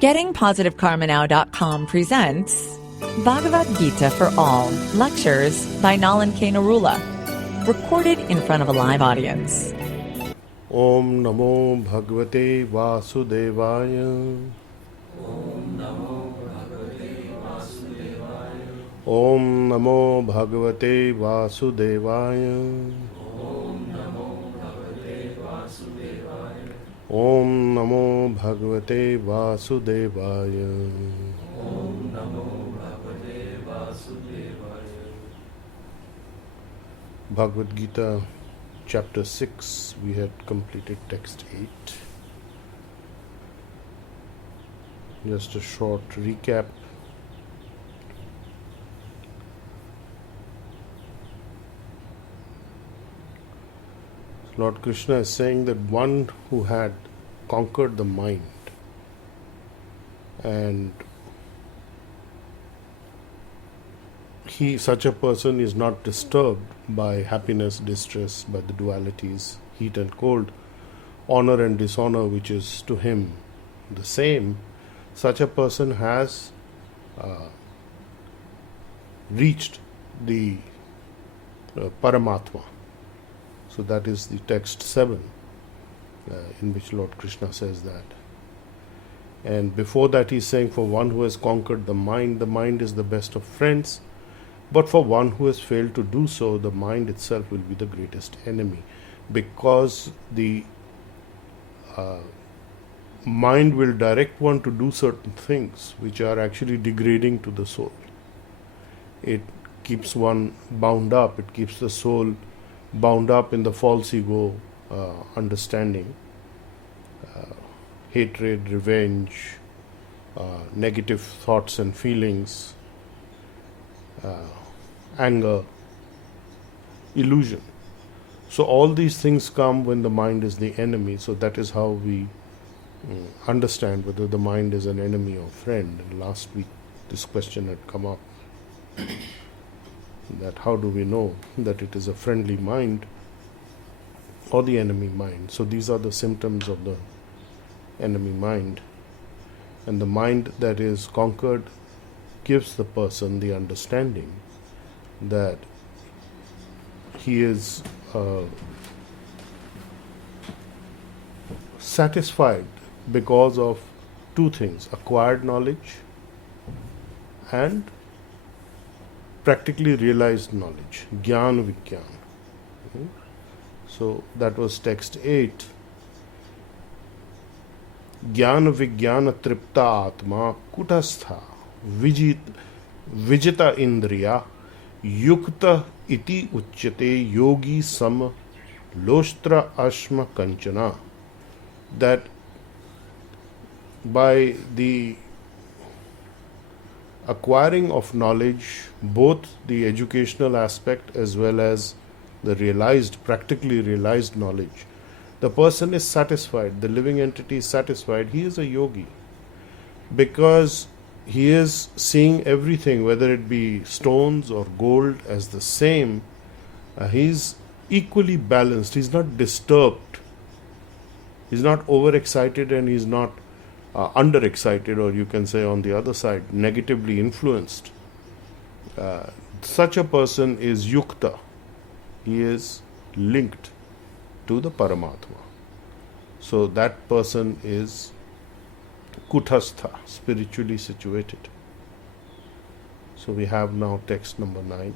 GettingPositiveKarmaNow.com presents Bhagavad Gita for All, lectures by Nalan K. Narula, recorded in front of a live audience. Om Namo Bhagavate Vasudevaya. Om Namo Bhagavate Vasudevaya. Om Namo Bhagavate Vasudevaya. Bhagavad Gita, chapter 6, we had completed text 8. Just a short recap. Lord Krishna is saying that one who had conquered the mind and such a person is not disturbed by happiness, distress, by the dualities, heat and cold, honor and dishonor, which is to him the same. Such a person has reached the Paramatma. So that is the text 7 in which Lord Krishna says that. And before that he is saying, for one who has conquered the mind is the best of friends. But for one who has failed to do so, the mind itself will be the greatest enemy. Because the mind will direct one to do certain things which are actually degrading to the soul. It keeps one bound up, it keeps the soul bound up in the false ego understanding, hatred, revenge, negative thoughts and feelings, anger, illusion. So all these things come when the mind is the enemy. So that is how we understand whether the mind is an enemy or friend. And last week this question had come up, that how do we know that it is a friendly mind or the enemy mind. So these are the symptoms of the enemy mind. And the mind that is conquered gives the person the understanding that he is satisfied because of two things: acquired knowledge and practically realized knowledge, Jnana Vijnana. So that was text 8. Jnana Vijnana Tripta Atma Kutastha Vijita Indriya Yukta Iti Uchyate Yogi Sam Loshtra Ashma Kanchana. That by the acquiring of knowledge, both the educational aspect as well as the realized, practically realized knowledge, the person is satisfied, the living entity is satisfied. He is a yogi because he is seeing everything, whether it be stones or gold, as the same. He is equally balanced. He is not disturbed. He is not overexcited and he is not underexcited, or you can say on the other side, negatively influenced. Such a person is yukta. He is linked to the Paramatma. So that person is kutastha, spiritually situated. So we have now text number 9.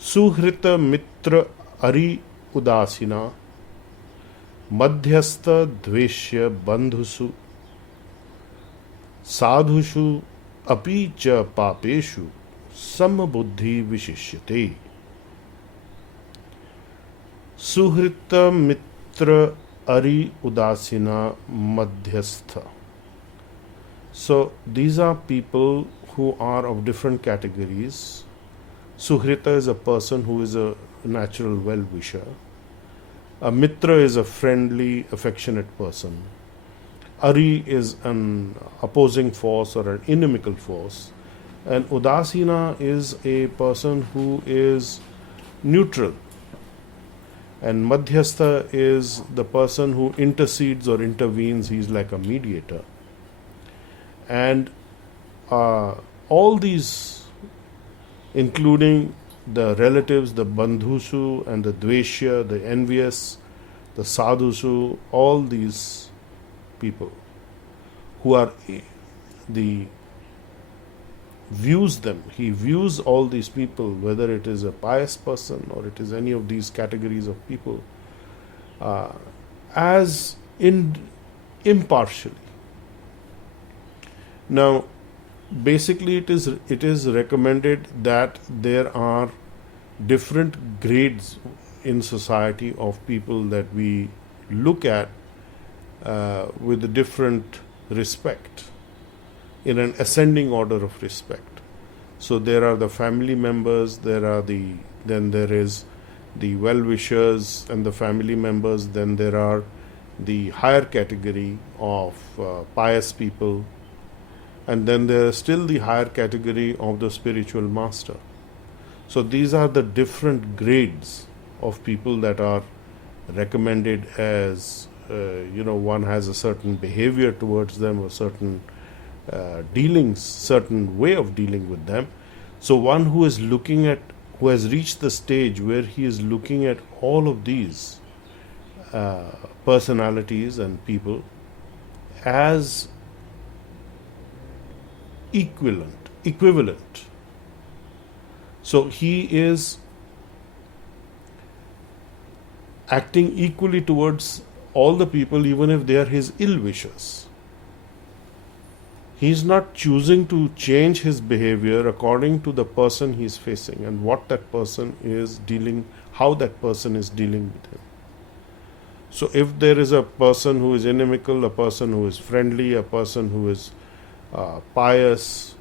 Suhrita mitra ari udasina madhyastha dveshya bandhusu sadhushu api cha papeshu sambuddhi vishishyate. Suhrita mitra ari udasina madhyastha. So these are people who are of different categories. Suhrita is a person who is a natural well-wisher. A mitra is a friendly, affectionate person. Ari is an opposing force or an inimical force. And Udasina is a person who is neutral. And Madhyastha is the person who intercedes or intervenes. He is like a mediator. And all these, including the relatives, the bandhusu and the dveshya, the envious, the sadhusu, all these people who are the views them. He views all these people, whether it is a pious person or it is any of these categories of people, as impartially. Now, basically, it is recommended that there are different grades in society of people that we look at with a different respect, in an ascending order of respect. So there are the family members, then there is the well-wishers and the family members, then there are the higher category of pious people, and then there is still the higher category of the spiritual master. So these are the different grades of people that are recommended as, one has a certain behavior towards them, or certain certain way of dealing with them. So one who has reached the stage where he is looking at all of these personalities and people as equivalent. So he is acting equally towards all the people, even if they are his ill wishers. He is not choosing to change his behavior according to the person he is facing and what that person is dealing, how that person is dealing with him. So if there is a person who is inimical, a person who is friendly, a person who is pious,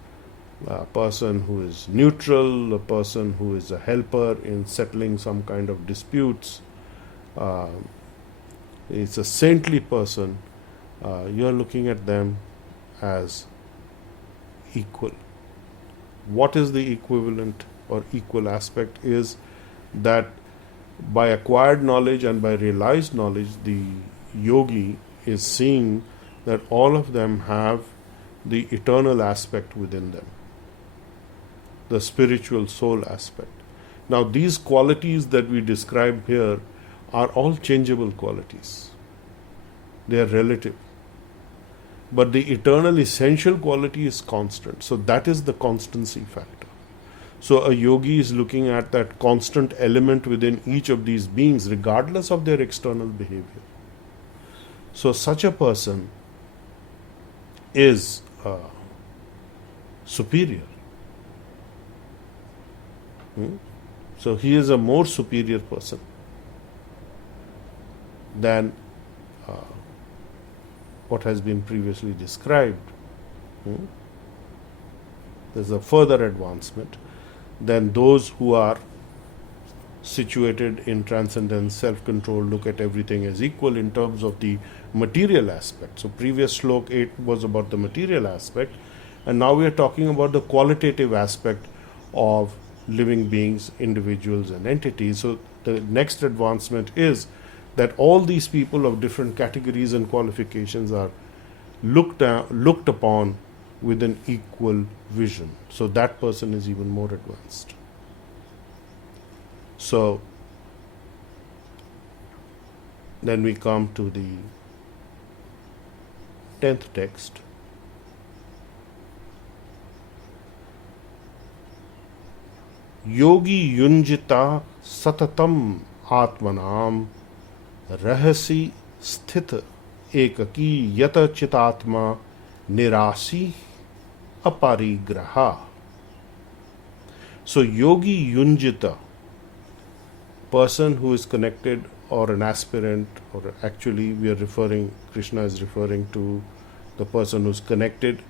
a person who is neutral, a person who is a helper in settling some kind of disputes, it's a saintly person, you are looking at them as equal. What is the equivalent or equal aspect is that by acquired knowledge and by realized knowledge, the yogi is seeing that all of them have the eternal aspect within them, the spiritual soul aspect. Now, these qualities that we describe here are all changeable qualities. They are relative. But the eternal essential quality is constant. So that is the constancy factor. So a yogi is looking at that constant element within each of these beings, regardless of their external behavior. So such a person is superior. So he is a more superior person than what has been previously described. There's a further advancement than those who are situated in transcendence, self-control, look at everything as equal in terms of the material aspect. So previous Shloka 8 was about the material aspect, and now we are talking about the qualitative aspect of living beings, individuals and entities. So the next advancement is that all these people of different categories and qualifications are looked upon with an equal vision. So that person is even more advanced. So then we come to the 10th text. Yogi yunjita satatam atmanam रहसी स्थित एककी यत चितात्मा निरासी अपरिग्रहा. So yogi yunjita, person who is connected, or an aspirant, or actually Krishna is referring to the person who is connected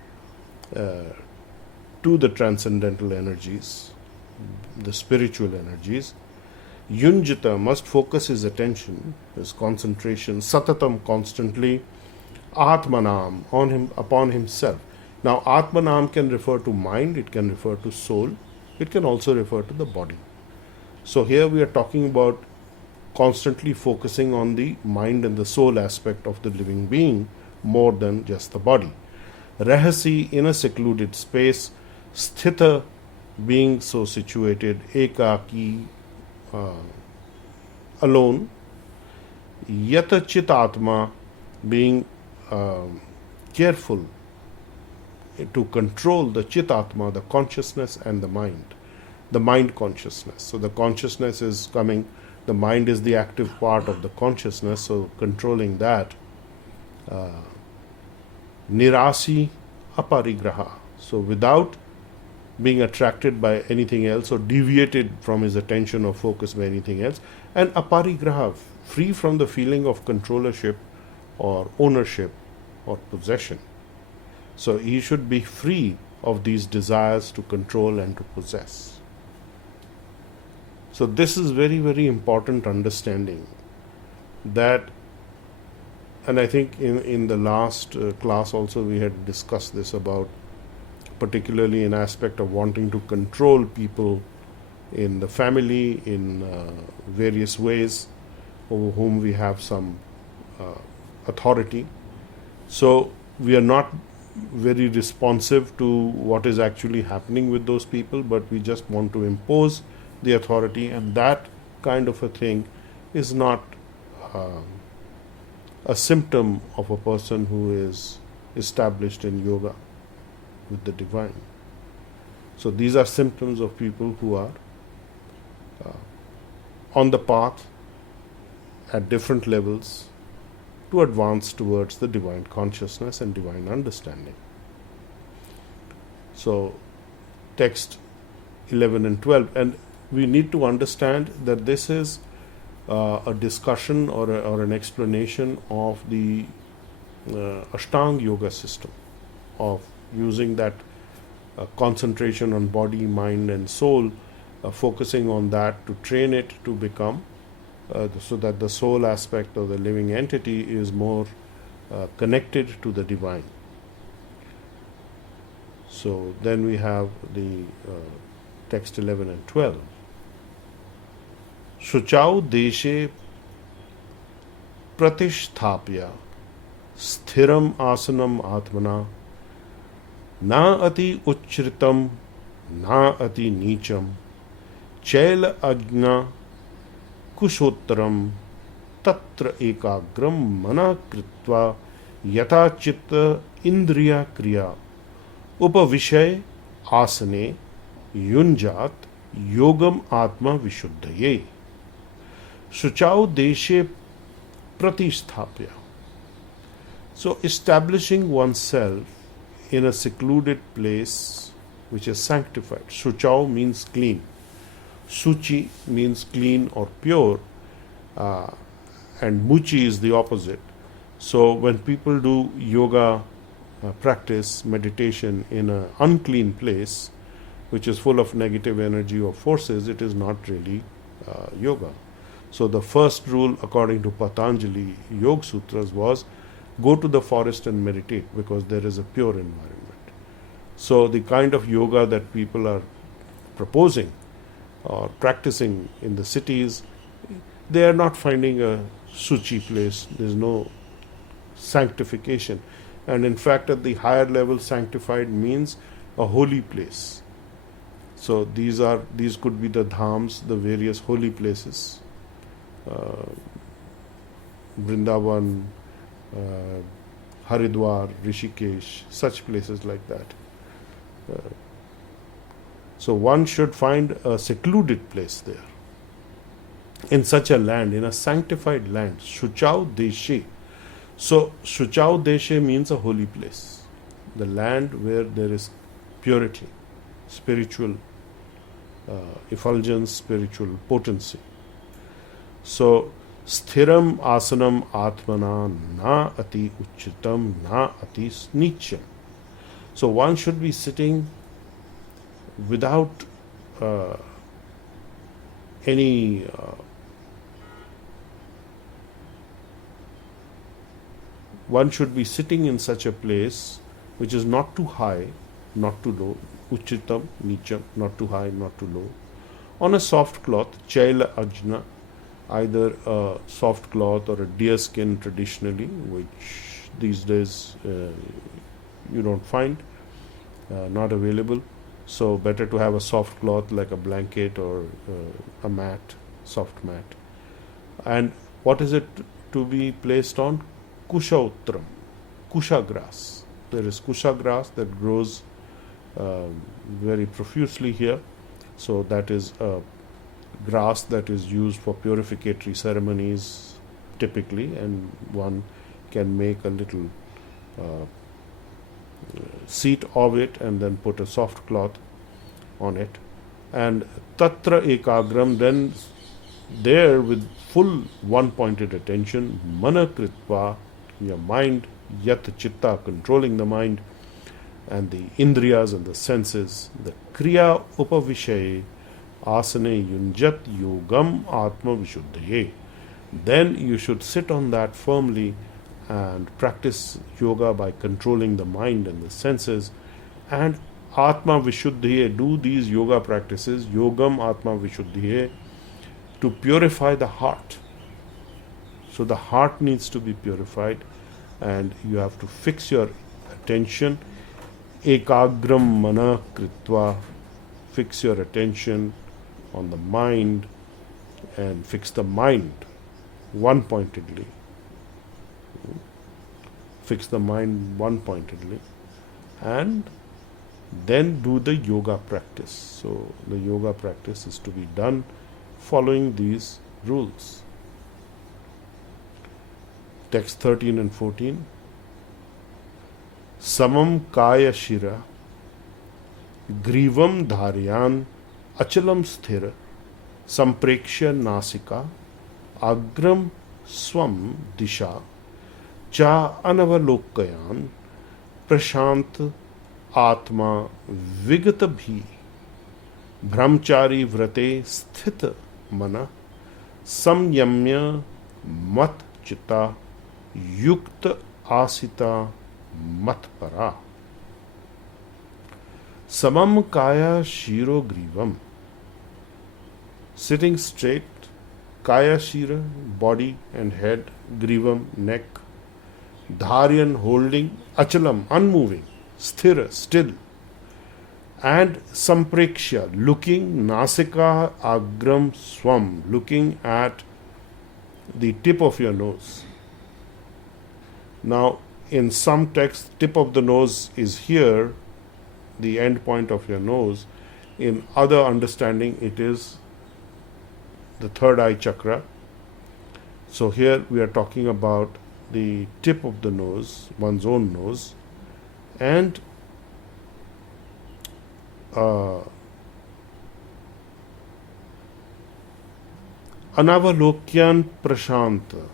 to the transcendental energies, the spiritual energies. Yunjita must focus his attention, his concentration, satatam, constantly, atmanam, upon himself. Now, atmanam can refer to mind, it can refer to soul, it can also refer to the body. So here we are talking about constantly focusing on the mind and the soul aspect of the living being more than just the body. Rahasi, in a secluded space. Sthita, being so situated. Ekaki, alone. Yata chitatma, being careful to control the chitatma, the consciousness and the mind consciousness. So the consciousness is coming, the mind is the active part of the consciousness, so controlling that. Nirasi aparigraha, so without being attracted by anything else or deviated from his attention or focus by anything else. And aparigraha, free from the feeling of controllership or ownership or possession. So he should be free of these desires to control and to possess. So this is very, very important understanding that, and I think in the last class also we had discussed this about particularly an aspect of wanting to control people in the family in various ways over whom we have some authority. So we are not very responsive to what is actually happening with those people, but we just want to impose the authority, and that kind of a thing is not a symptom of a person who is established in yoga with the divine. So these are symptoms of people who are on the path at different levels to advance towards the divine consciousness and divine understanding. So text 11 and 12, and we need to understand that this is a discussion or an explanation of the Ashtanga yoga system of using that concentration on body, mind and soul, focusing on that to train it to become so that the soul aspect of the living entity is more connected to the divine. So then we have the text 11 and 12. Shuchau deshe pratisthapya sthiram asanam atmana na ati uchritam na ati nicham chaila ajna kushottaram tatra ekagram mana kritva yata chitta indriya kriya upavishay asane yunjat yogam atma vishuddhaye. Shuchau deshe pratisthapya. So establishing oneself in a secluded place which is sanctified. Shuchau means clean. Suchi means clean or pure, and Muchi is the opposite. So when people do yoga practice, meditation in an unclean place, which is full of negative energy or forces, it is not really yoga. So the first rule according to Patanjali Yoga Sutras was go to the forest and meditate because there is a pure environment. So the kind of yoga that people are proposing or practicing in the cities, they are not finding a suchi place. There is no sanctification. And in fact, at the higher level, sanctified means a holy place. So these could be the dhams, the various holy places, Vrindavan, Haridwar, Rishikesh, such places like that. So one should find a secluded place there. In such a land, in a sanctified land, Shuchau Deshe. So Shuchau Deshe means a holy place, the land where there is purity, spiritual effulgence, spiritual potency. So sthiram asanam atmana na ati uchitam na ati nicham. So one should be sitting without any one should be sitting in such a place which is not too high, not too low, uchitam, nicham, not too high, not too low, on a soft cloth, chaila ajna, either a soft cloth or a deer skin traditionally, which these days you don't find, not available. So better to have a soft cloth like a blanket or a mat, soft mat. And what is it to be placed on? Kushautram, kusha grass. There is kusha grass that grows very profusely here. So that is a grass that is used for purificatory ceremonies typically, and one can make a little seat of it and then put a soft cloth on it. And tatra ekagram, then there with full one-pointed attention, mana kritva, your mind, yat chitta, controlling the mind, and the indriyas and the senses, the kriya upavishaye asane yunjat yogam atma vishuddhaye. Then you should sit on that firmly and practice yoga by controlling the mind and the senses, and atma vishuddhaye, do these yoga practices, yogam atma vishuddhaye, to purify the heart. So the heart needs to be purified, and you have to fix your attention. Ekagram mana kritva, fix your attention on the mind and fix the mind one-pointedly. Fix the mind one-pointedly, and then do the yoga practice. So the yoga practice is to be done following these rules. Text 13 and 14. Samam kaya shira grivam dharyan achalam sthira samprekshya nasika agram swam disha cha anavalokayan prashant atma vigata bhi brahmachari vrate sthita mana samyamya mat chitta yukta asita mat para. Samam kaya shiro grivam, sitting straight, kaya shira, body and head, grivam, neck, dharyan, holding, achalam, unmoving, sthira, still, and sampreksha, looking, nasika, agram, swam, looking at the tip of your nose. Now, in some texts, tip of the nose is here, the end point of your nose. In other understanding, it is the third eye chakra. So here we are talking about the tip of the nose, one's own nose, and anavalokyan prashanta,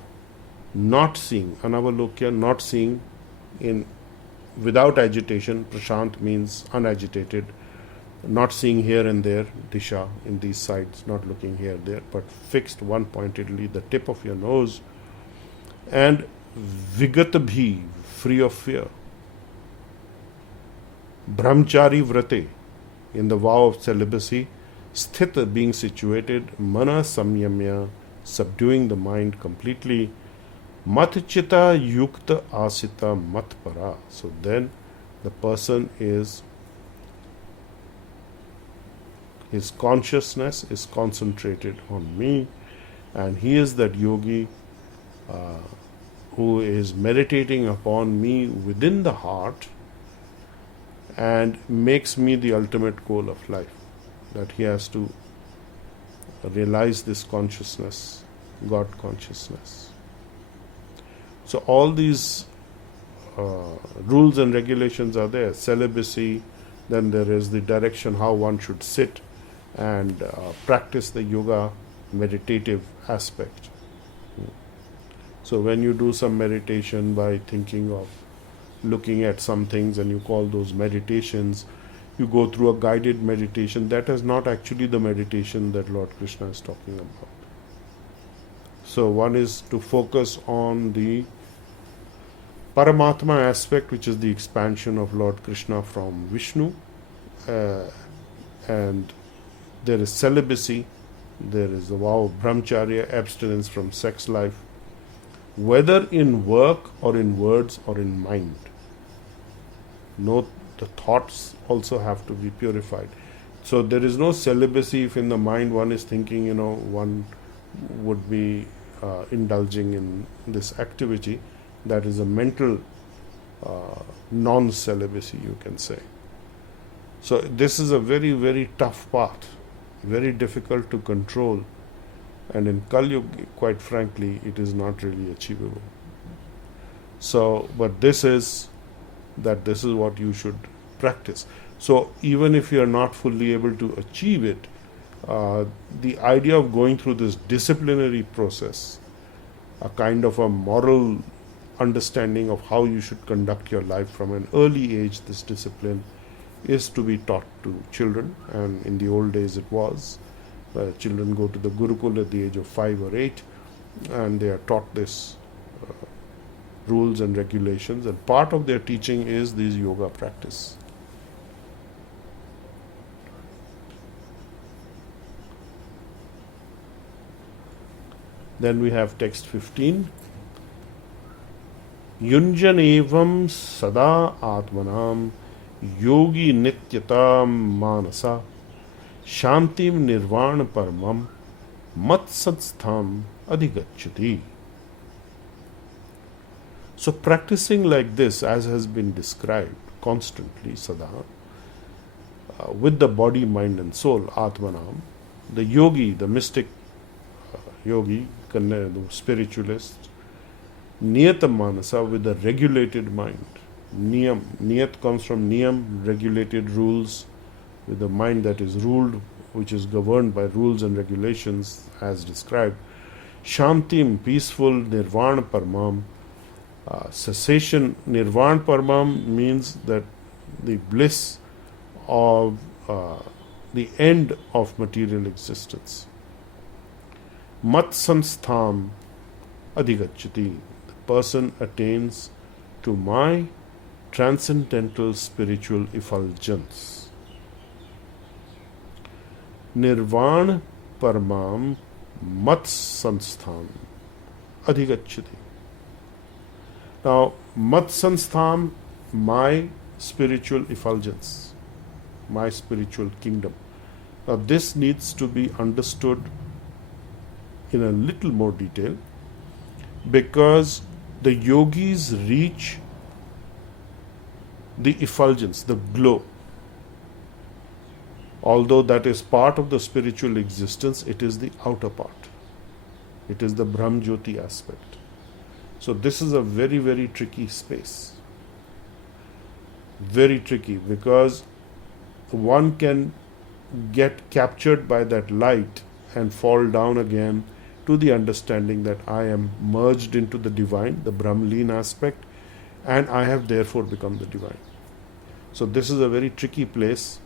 not seeing, anavalokya, not seeing in without agitation. Prashant means unagitated, not seeing here and there, disha, in these sides, not looking here there, but fixed one-pointedly, the tip of your nose, and vigata bhi, free of fear. Brahmachari vrate, in the vow of celibacy, sthita, being situated, mana samyamya, subduing the mind completely, matchita yukta asita matpara. So then the person is, his consciousness is concentrated on me, and he is that yogi who is meditating upon me within the heart and makes me the ultimate goal of life. That he has to realize this consciousness, God consciousness. So all these rules and regulations are there. Celibacy, then there is the direction how one should sit and practice the yoga meditative aspect. So when you do some meditation by thinking of looking at some things and you call those meditations, you go through a guided meditation. That is not actually the meditation that Lord Krishna is talking about. So one is to focus on the Paramatma aspect, which is the expansion of Lord Krishna from Vishnu, and there is celibacy, there is the vow of brahmacharya, abstinence from sex life, whether in work or in words or in mind. No, the thoughts also have to be purified. So there is no celibacy if in the mind one is thinking, one would be indulging in this activity. That is a mental non-celibacy, you can say. So this is a very, very tough path, very difficult to control, and in Kali Yuga, quite frankly, it is not really achievable. So, but this is what you should practice. So even if you are not fully able to achieve it, the idea of going through this disciplinary process, a kind of a moral understanding of how you should conduct your life from an early age, this discipline is to be taught to children. And in the old days it was. Children go to the Gurukul at the age of 5 or 8, and they are taught this rules and regulations, and part of their teaching is this yoga practice. Then we have text 15. Yunjan evam sada atmanam yogi nityatam manasa shantim nirvana paramam mat satstham adhigacchati. So practicing like this, as has been described constantly, sada, with the body, mind and soul, atmanam, the yogi, the mystic yogi, the spiritualist, niyatam manasa, with a regulated mind. Niyam, niyat comes from niyam, regulated rules, with a mind that is ruled, which is governed by rules and regulations as described. Shantim, peaceful, nirvana paramam, cessation. Nirvana paramam means that the bliss of the end of material existence. Mat sanstham adhigacchati, the person attains to my transcendental spiritual effulgence. Nirvana paramam mat sanstham adhigacchati. Now, mat sanstham, my spiritual effulgence, my spiritual kingdom. Now, this needs to be understood in a little more detail, because the yogis reach the effulgence, the glow. Although that is part of the spiritual existence, it is the outer part. It is the Brahm Jyoti aspect. So this is a very, very tricky space. Very tricky, because one can get captured by that light and fall down again to the understanding that I am merged into the divine, the Brahmleen aspect, and I have therefore become the divine. So this is a very tricky place.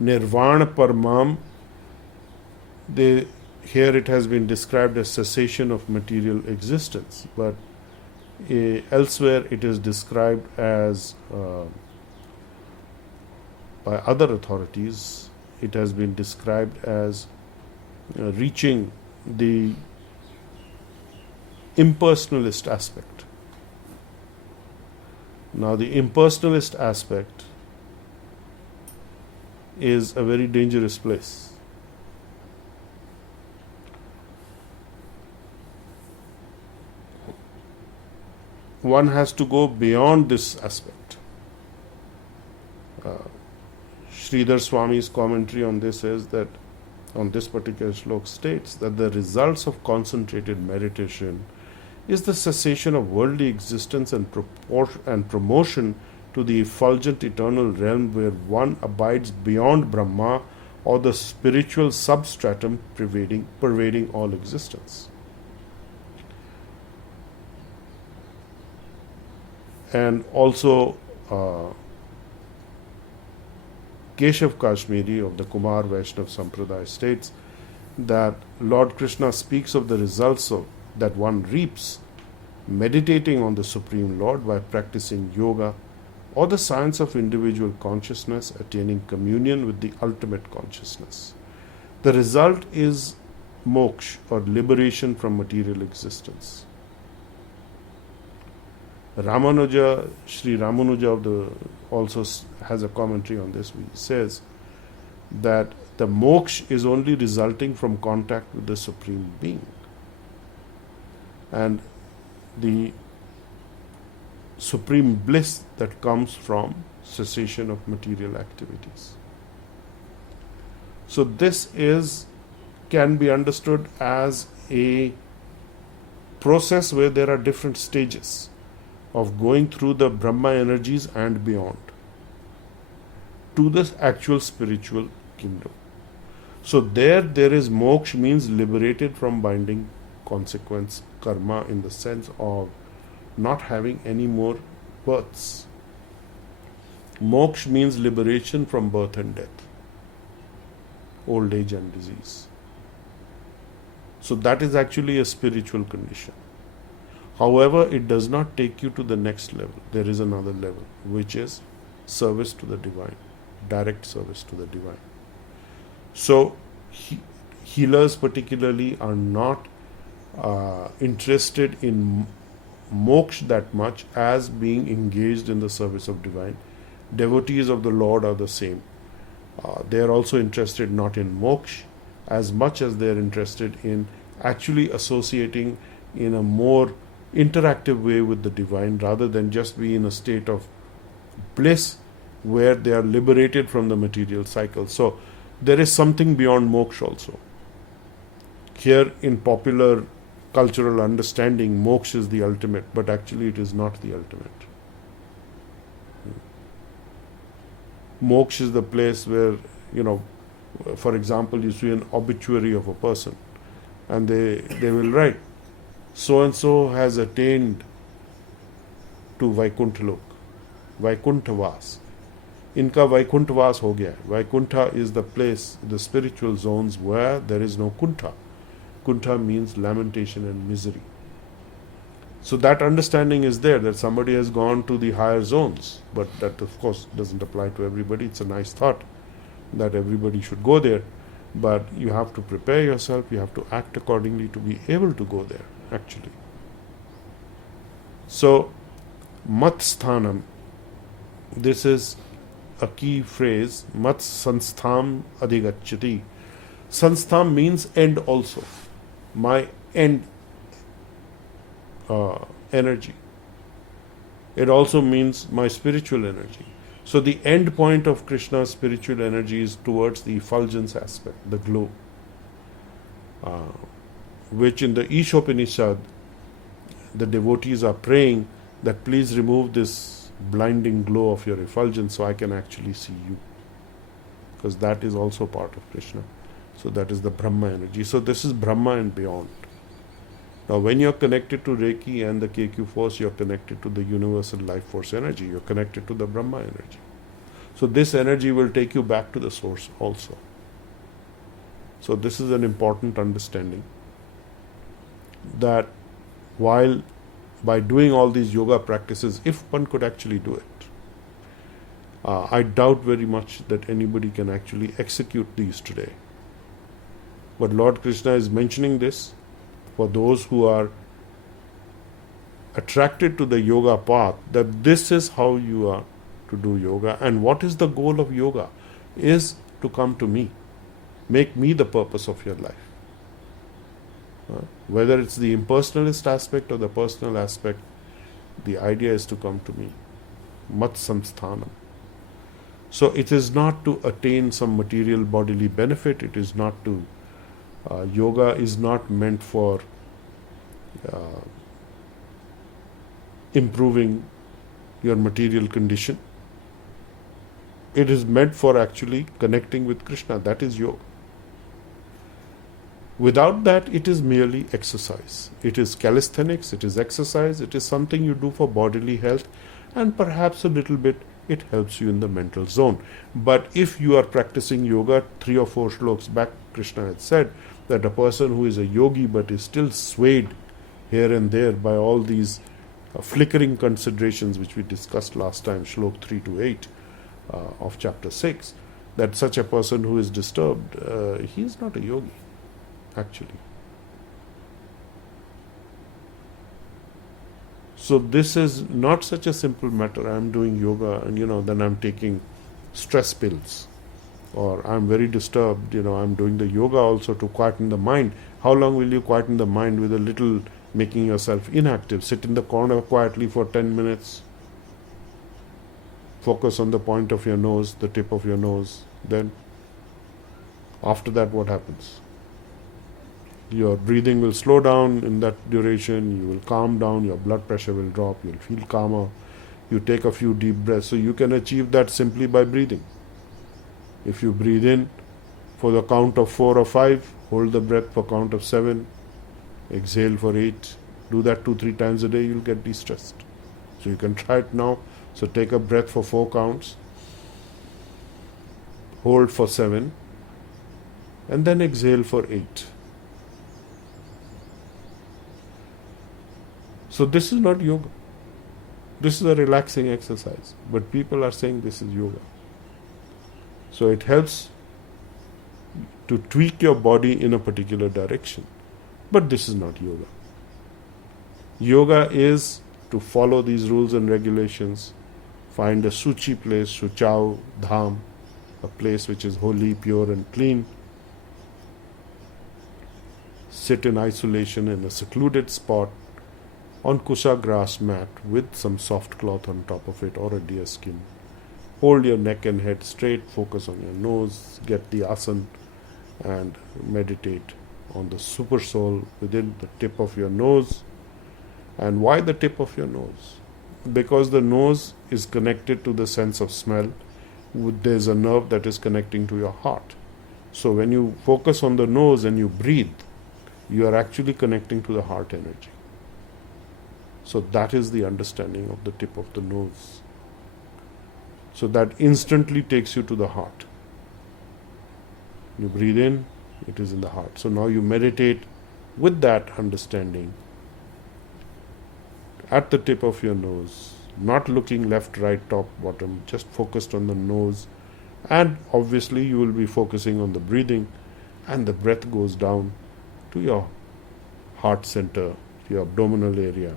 Nirvana paramam, here it has been described as cessation of material existence, but elsewhere it is described as, by other authorities, it has been described as reaching the impersonalist aspect. Now, the impersonalist aspect is a very dangerous place. One has to go beyond this aspect. Sridhar Swami's commentary on this is that, on this particular slok, states that the results of concentrated meditation is the cessation of worldly existence and promotion to the effulgent eternal realm where one abides beyond Brahma, or the spiritual substratum pervading all existence. And also Keshav Kashmiri of the Kumar Vaishnav Sampradaya states that Lord Krishna speaks of the results that one reaps meditating on the Supreme Lord by practicing yoga or the science of individual consciousness, attaining communion with the ultimate consciousness. The result is moksha, or liberation from material existence. Ramanuja, Sri Ramanuja also has a commentary on this, which says that the moksha is only resulting from contact with the Supreme Being. And the supreme bliss that comes from cessation of material activities. So this can be understood as a process where there are different stages of going through the Brahma energies and beyond to this actual spiritual kingdom. So there is moksha, means liberated from binding consequence, karma, in the sense of not having any more births. Moksha means liberation from birth and death, old age and disease. So that is actually a spiritual condition. However, it does not take you to the next level. There is another level, which is service to the divine, direct service to the divine. So healers particularly are not interested in moksha that much as being engaged in the service of divine. Devotees of the Lord are the same. They are also interested not in moksha as much as they are interested in actually associating in a more interactive way with the divine, rather than just be in a state of bliss where they are liberated from the material cycle. So there is something beyond moksha also. Here in popular cultural understanding, moksha is the ultimate, but actually it is not the ultimate. Moksha is the place where, for example, you see an obituary of a person and they will write, so and so has attained to Vaikuntha Lok, Vaikuntha Vas. Inka Vaikuntha Vas ho gaya. Vaikuntha is the place, the spiritual zones where there is no kuntha. Kuntha means lamentation and misery. So that understanding is there, that somebody has gone to the higher zones, but that of course doesn't apply to everybody. It's a nice thought that everybody should go there, but you have to prepare yourself, you have to act accordingly to be able to go there, actually. So, mat sthanam, this is a key phrase, mat sanstham adhigacchati. Sanstham means end also. My end energy. It also means my spiritual energy. So the end point of Krishna's spiritual energy is towards the effulgence aspect, the glow, which in the Ishopanishad, the devotees are praying that please remove this blinding glow of your effulgence so I can actually see you, because that is also part of Krishna. So that is the Brahma energy. So this is Brahma and beyond. Now when you are connected to Reiki and the KQ force, you are connected to the universal life force energy. You are connected to the Brahma energy. So this energy will take you back to the source also. So this is an important understanding, that while by doing all these yoga practices, if one could actually do it, I doubt very much that anybody can actually execute these today. But Lord Krishna is mentioning this for those who are attracted to the yoga path, that this is how you are to do yoga. And what is the goal of yoga? Is to come to me. Make me the purpose of your life. Whether it's the impersonalist aspect or the personal aspect, the idea is to come to me. Mat samsthanam. So it is not to attain some material bodily benefit. It is not to yoga is not meant for improving your material condition. It is meant for actually connecting with Krishna. That is yoga. Without that, it is merely exercise. It is calisthenics, it is exercise, it is something you do for bodily health, and perhaps a little bit it helps you in the mental zone. But if you are practicing yoga, 3 or 4 shlokas back, Krishna had said that a person who is a yogi but is still swayed here and there by all these flickering considerations which we discussed last time, shlok 3 to 8 of chapter 6, that such a person who is disturbed, he is not a yogi, actually. So this is not such a simple matter. I'm doing yoga and then I'm taking stress pills, or I'm very disturbed, I'm doing the yoga also to quieten the mind. How long will you quieten the mind with a little making yourself inactive? Sit in the corner quietly for 10 minutes. Focus on the point of your nose, the tip of your nose. Then after that, what happens? Your breathing will slow down in that duration. You will calm down. Your blood pressure will drop. You'll feel calmer. You take a few deep breaths. So you can achieve that simply by breathing. If you breathe in for the count of 4 or 5, hold the breath for count of 7, exhale for 8. Do that 2-3 times a day. You'll get de-stressed. So you can try it now. So take a breath for 4 counts, hold for 7, and then exhale for 8. So this is not yoga. This is a relaxing exercise. But people are saying this is yoga. So it helps to tweak your body in a particular direction. But this is not yoga. Yoga is to follow these rules and regulations. Find a Suchi place, Suchao, Dham, a place which is holy, pure and clean. Sit in isolation in a secluded spot on kusa grass mat with some soft cloth on top of it or a deer skin. Hold your neck and head straight, focus on your nose, get the asana and meditate on the super soul within the tip of your nose. And why the tip of your nose? Because the nose is connected to the sense of smell. There's a nerve that is connecting to your heart. So when you focus on the nose and you breathe, you are actually connecting to the heart energy. So that is the understanding of the tip of the nose. So that instantly takes you to the heart. You breathe in, it is in the heart. So now you meditate with that understanding at the tip of your nose, not looking left, right, top, bottom, just focused on the nose. And obviously you will be focusing on the breathing, and the breath goes down to your heart center, to your abdominal area,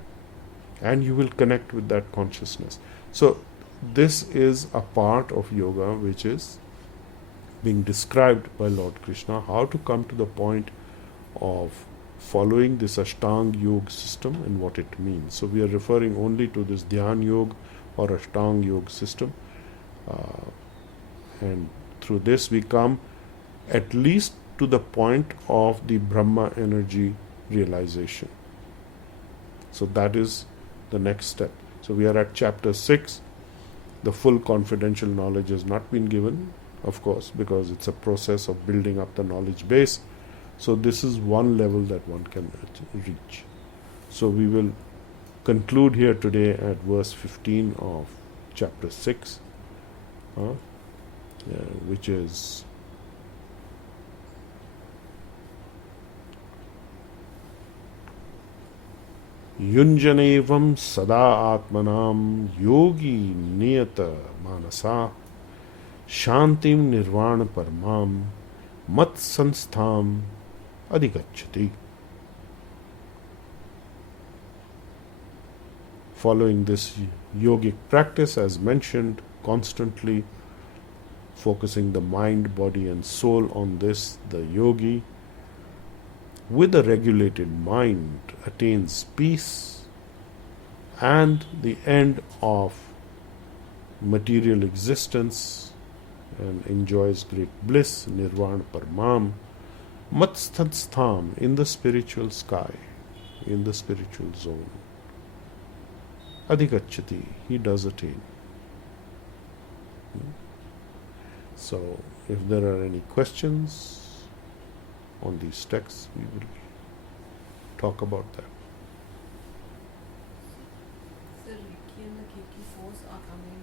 and you will connect with that consciousness. So this is a part of yoga which is being described by Lord Krishna, how to come to the point of following this Ashtanga Yoga system and what it means. So we are referring only to this Dhyan Yoga or Ashtanga Yoga system, and through this we come at least to the point of the Brahma energy realization. So that is the next step. So we are at chapter 6. The full confidential knowledge has not been given, of course, because it's a process of building up the knowledge base. So this is one level that one can reach. So we will conclude here today at verse 15 of chapter 6, which is Yunjanevam sada atmanam yogi niyata manasa shantim nirvana paramam mat sanstham adhigacchati. Following this yogic practice, as mentioned, constantly focusing the mind, body and soul on this, the yogi with a regulated mind attains peace and the end of material existence and enjoys great bliss, nirvana paramam, matstatham, in the spiritual sky, in the spiritual zone. Adhigacchati, he does attain. So, if there are any questions on these texts, we will talk about that. So Reiki and the Keiki force are coming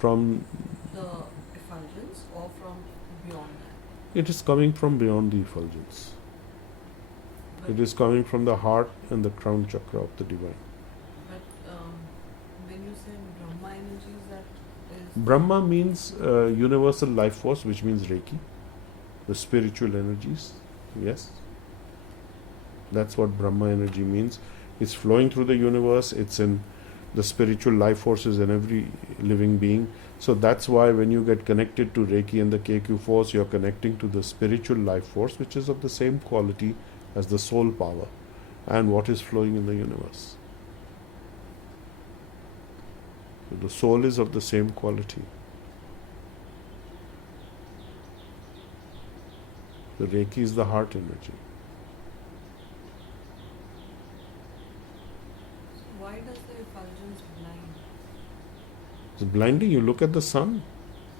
From the effulgence or from beyond that? it is coming from beyond the effulgence. It is coming from the heart and the crown chakra of the divine. But when you say Brahma energies, that is... Brahma means universal life force, which means Reiki, the spiritual energies. Yes, that's what Brahma energy means. It's flowing through the universe. It's in the spiritual life forces in every living being. So that's why when you get connected to Reiki and the KQ force, you're connecting to the spiritual life force, which is of the same quality as the soul power and what is flowing in the universe. So the soul is of the same quality. The Reiki is the heart energy. So why does the effulgence blind? It's blinding. You look at the sun,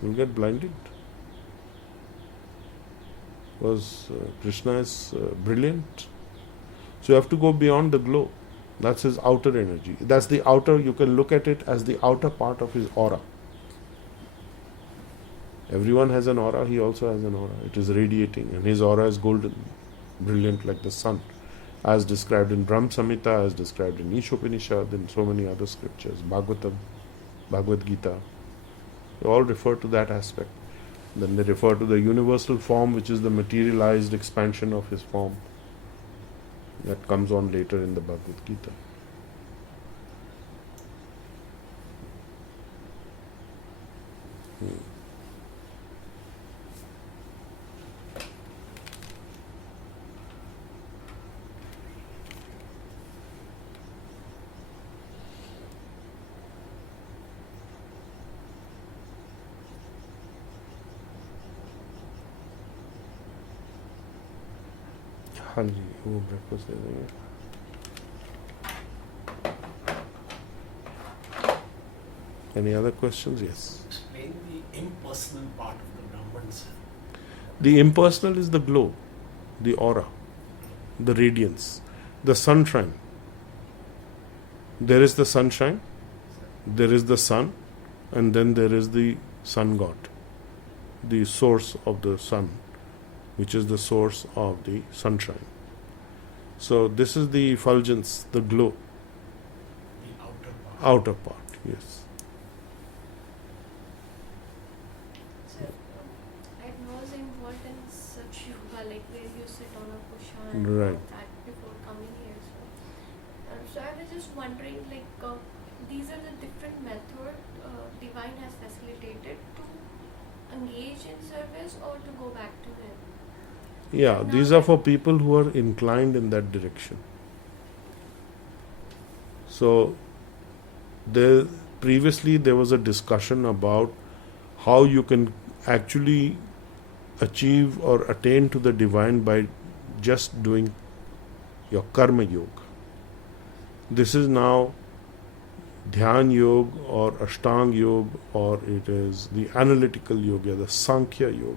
you'll get blinded. Because Krishna is brilliant. So you have to go beyond the glow. That's his outer energy. That's the outer, you can look at it as the outer part of his aura. Everyone has an aura, he also has an aura. It is radiating, and his aura is golden, brilliant like the sun, as described in Brahma Samhita, as described in Ishopanishad, and so many other scriptures, Bhagavatam, Bhagavad Gita. They all refer to that aspect. Then they refer to the universal form, which is the materialized expansion of his form. That comes on later in the Bhagavad Gita. हाँ जी वो breakfast दे देंगे. Any other questions? Yes. Explain the impersonal part of the Brahmans. The impersonal is the glow, the aura, the radiance, the sunshine. There is the sunshine, there is the sun, and then there is the sun god, the source of the sun, which is the source of the sunshine. So this is the effulgence, the glow, The outer part. outer part, yes. So, I've was involved in such yoga, like where you sit on a cushion and Right. all that before coming here. So I was just wondering, like, these are the different methods Divine has facilitated to engage in service or to go back to Him. Yeah, these are for people who are inclined in that direction. So, previously there was a discussion about how you can actually achieve or attain to the divine by just doing your karma yoga. This is now Dhyan Yoga or Ashtang Yoga, or it is the analytical yoga, the Sankhya Yoga.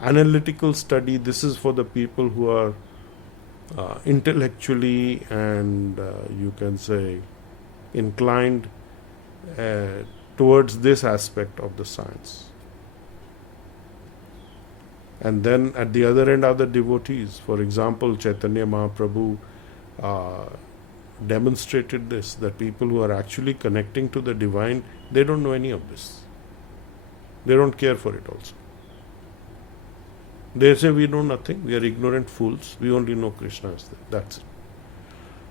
Analytical study, this is for the people who are intellectually and you can say inclined towards this aspect of the science. And then at the other end are the devotees. For example, Chaitanya Mahaprabhu demonstrated this, that people who are actually connecting to the divine, they don't know any of this. They don't care for it also. They say we know nothing, we are ignorant fools, we only know Krishna is there. That's it.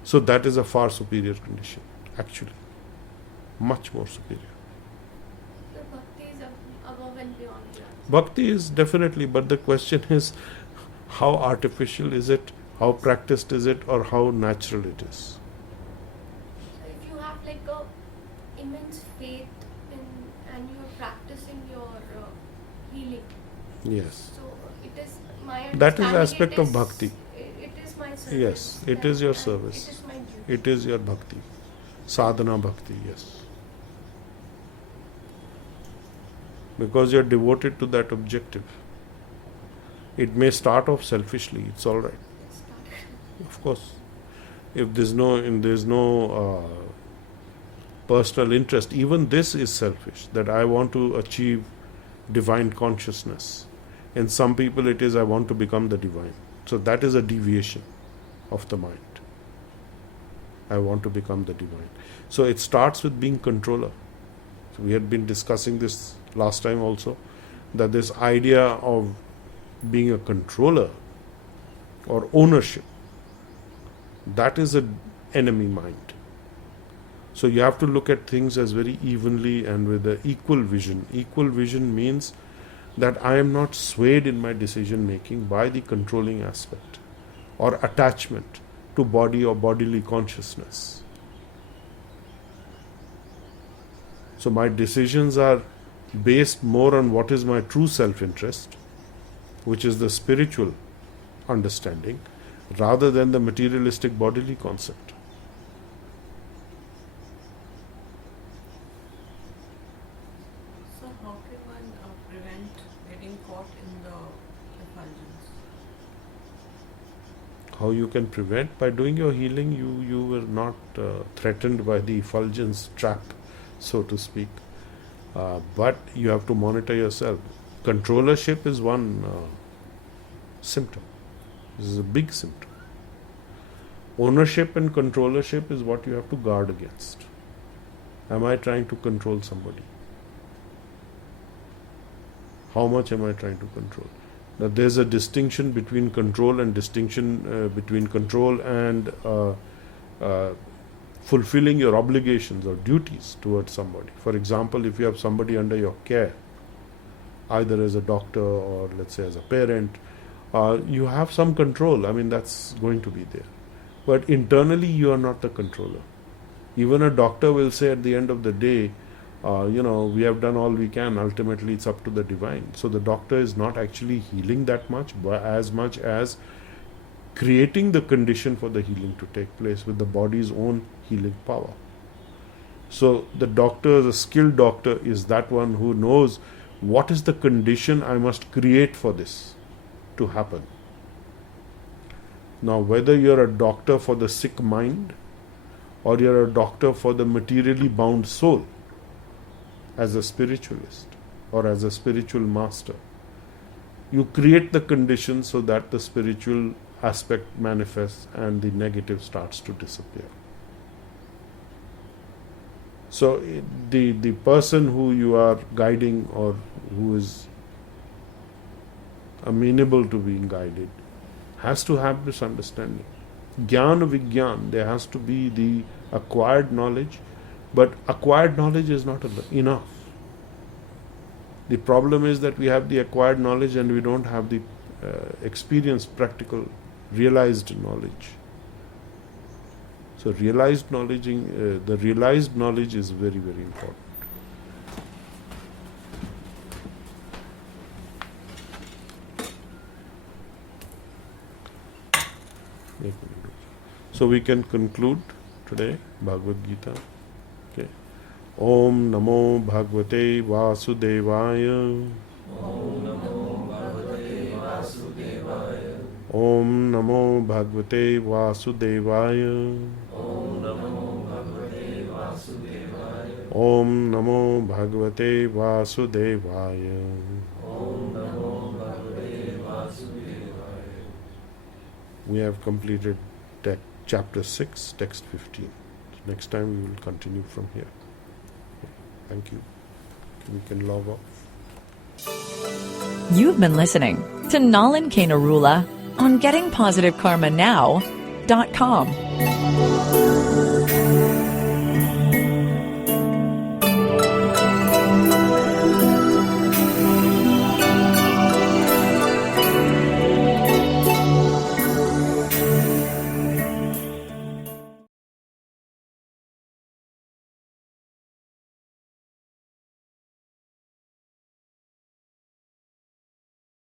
So that is a far superior condition, actually. Much more superior. So bhakti is above and beyond the others. Bhakti is definitely, but the question is how artificial is it, how practiced is it, or how natural it is. So if you have like a immense faith in and you're practicing your healing, Yes. so it is my That is understanding aspect it of is- bhakti. It is my service. Yes, it is your and service. It is my duty. It is your bhakti. Sadhana bhakti, yes. Because you're devoted to that objective. It may start off selfishly, it's all right. Of course. If there's no personal interest, even this is selfish, that I want to achieve divine consciousness. In some people it is I want to become the divine. So that is a deviation of the mind. I want to become the divine. So it starts with being controller. So we had been discussing this last time also, that this idea of being a controller or ownership, that is a enemy mind. So you have to look at things as very evenly and with an equal vision. Equal vision means that I am not swayed in my decision making by the controlling aspect or attachment to body or bodily consciousness. So my decisions are based more on what is my true self-interest, which is the spiritual understanding, rather than the materialistic bodily concept. So how can one prevent getting caught in the effulgence? How you can prevent? By doing your healing, you were not threatened by the effulgence trap, so to speak. But you have to monitor yourself. Controllership is one symptom. This is a big symptom. Ownership and controllership is what you have to guard against. Am I trying to control somebody? How much am I trying to control? Now, there's a distinction between control and fulfilling your obligations or duties towards somebody. For example, if you have somebody under your care, either as a doctor or let's say as a parent, you have some control. I mean, that's going to be there. But internally, you are not the controller. Even a doctor will say at the end of the day, we have done all we can. Ultimately, it's up to the divine. So the doctor is not actually healing that much, but as much as creating the condition for the healing to take place with the body's own healing power. So the doctor, the skilled doctor, is that one who knows what is the condition I must create for this to happen. Now, whether you're a doctor for the sick mind or you're a doctor for the materially bound soul, as a spiritualist or as a spiritual master, you create the conditions so that the spiritual aspect manifests and the negative starts to disappear. So the person who you are guiding or who is amenable to being guided has to have this understanding. Jnana Vigyan, there has to be the acquired knowledge, but acquired knowledge is not enough. The problem is that we have the acquired knowledge and we don't have the experienced, practical, realized knowledge. So the realized knowledge is very, very important. So we can conclude today Bhagavad Gita. Okay. Om Namo Bhagavate Vasudevaya. Om Namo Bhagavate Vasudevaya. Om Namo Bhagavate Vasudevaya. Om Namo Bhagavate Vasudevaya. Om Namo Bhagavate Vasudevaya. Om Namo Bhagavate Vasudevaya. We have completed chapter 6, text 15. Next time we will continue from here. Thank you. We can log off. You've been listening to Nalan Kena Rula on GettingPositiveKarmaNow.com.